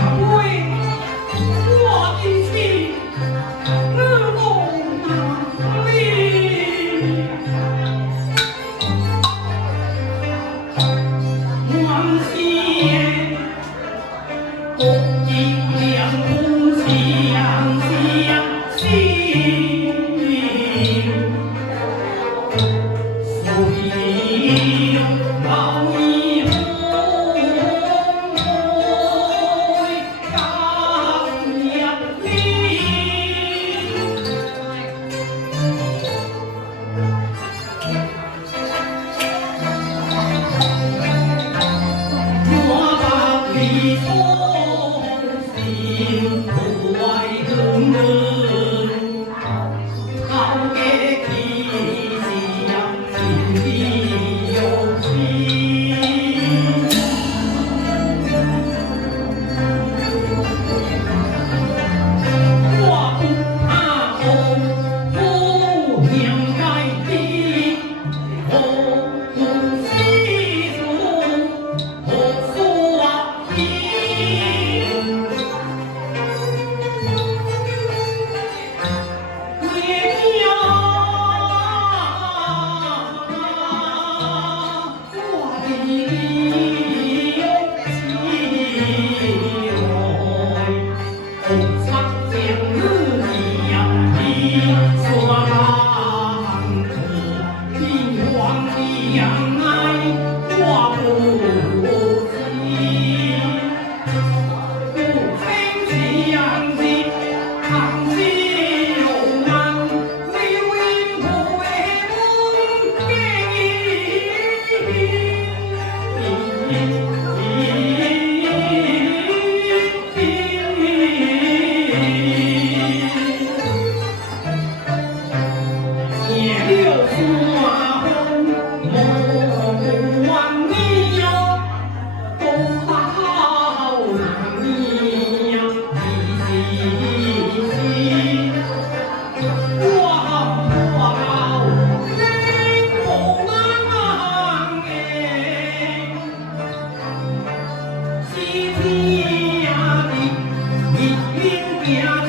Ooh. 向来我不弃，不听其人事，行之路难，你永不会忘记。天涯的命运定。